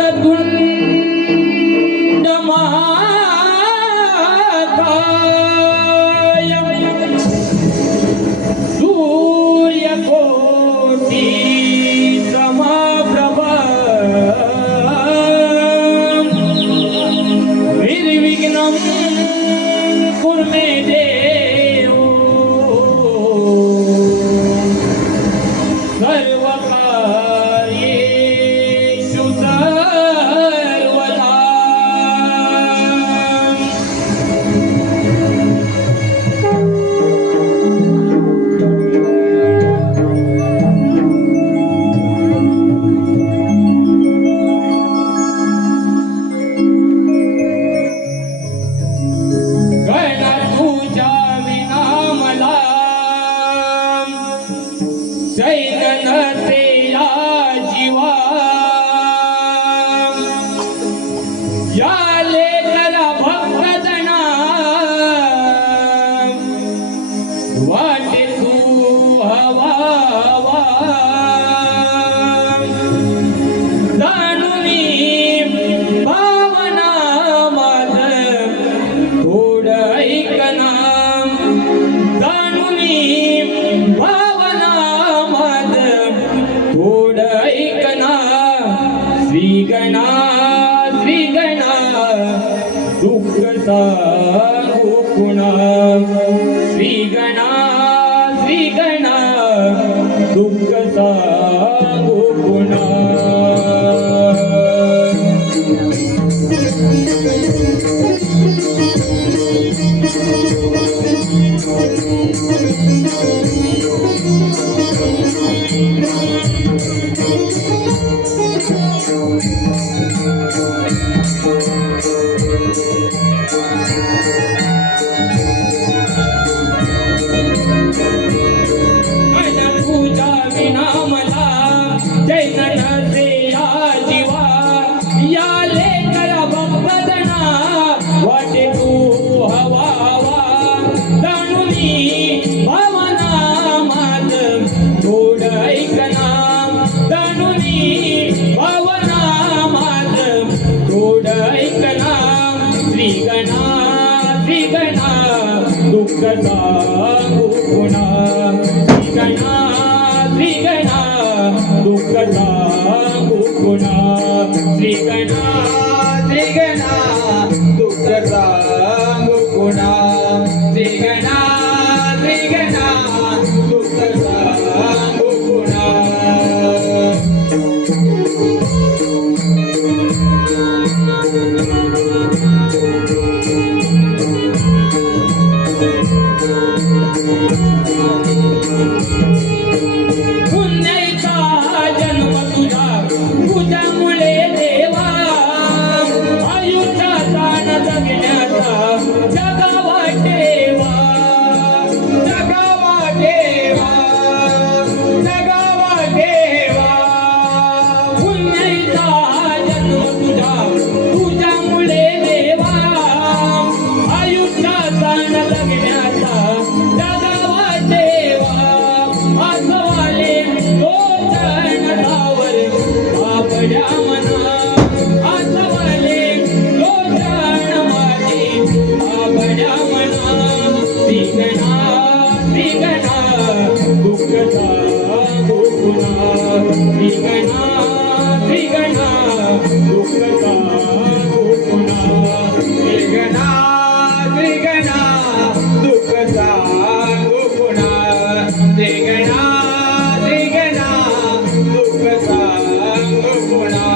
वक्रतुंड महाकाय सूर्यकोटि समप्रभा निर्विघ्नं कुरु मे देव सर्वकार्येषु सर्वदा। नसे या जीवा याले करा भक्तजना वाटे तू हवा जाणुनी भावना माझ थोडं ऐकना जाणुनी भावना थोडं ऐकना श्रीगणा श्रीगणा दुःख सांगू पुन्हा श्रीगणा श्रीगणा दुःख सांगू पुन्हा। पूजा विना मला जैन नसे या जीवा याले करा भक्तजना वाटे तू हवा जाणुनी भावना माझ थोडं ऐकना जाणुनी भावना माझ थोडं ऐकना श्रीगणा श्रीगणा दुःख सांगू पुन्हा श्रीगणा श्रीगणा दुःख सांगू पुन्हा श्रीगणा श्रीगणा दुःख सांगू पुन्हा श्रीगणा श्रीगणा दुःख सांगू पुन्हा। पुण्याचा जन्म तुझा तुझ्यामुळे देवा आयुष्याचा न जगण्याचा जगावा ठेवा जगावा ठेवा जगावा ठेवा। पुण्याचा जन्म तुझा तुझ्यामुळे देवा आयुष्याचा न जगण्याचा जगावा ठेवा। आसवाले लोचन धावर आपल्या मना आसवाले लोचन माझे आपल्या मना श्रीगणा श्रीगणा दुःख सांगू पुन्हा श्रीगणा श्रीगणा दुःख सांगू पुन्हा श्रीगणा श्रीगणा दुःख सांगू पुन्हा श्रीगणा श्रीगणा दुःख सांगू पुन्हा।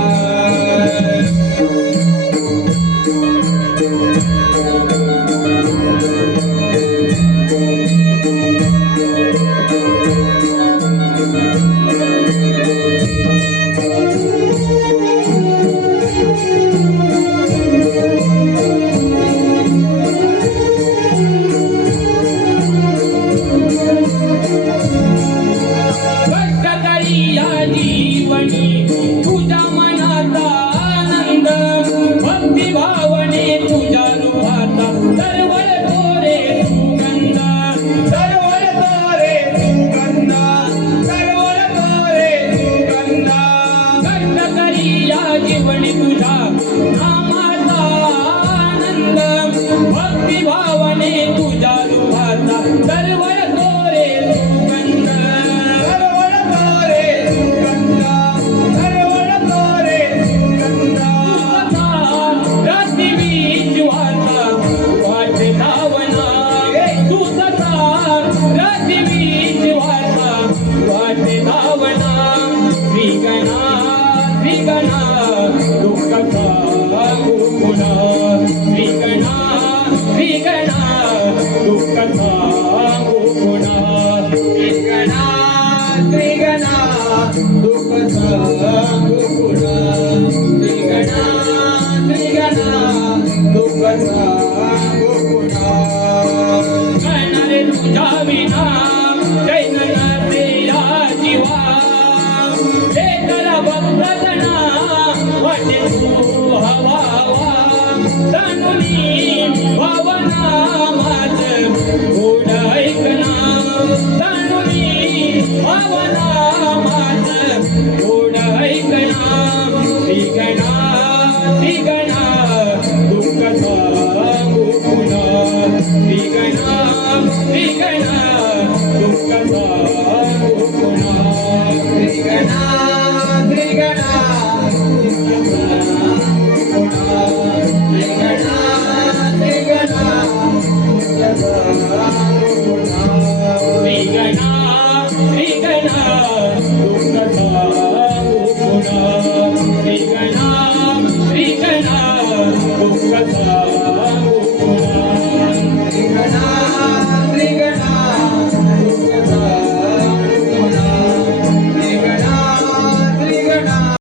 सांगू पुन्हा श्रीगणा श्रीगणा दुःख सांगू पुन्हा श्रीगणा श्रीगणा दुःख सांगू पुन्हा करणारे तुझ्या विना जैन नसे या जीवा हे कर भक्तना वाटे तू हवा जाणुनी भावना माझ थोड ऐकना जाणुनी भावना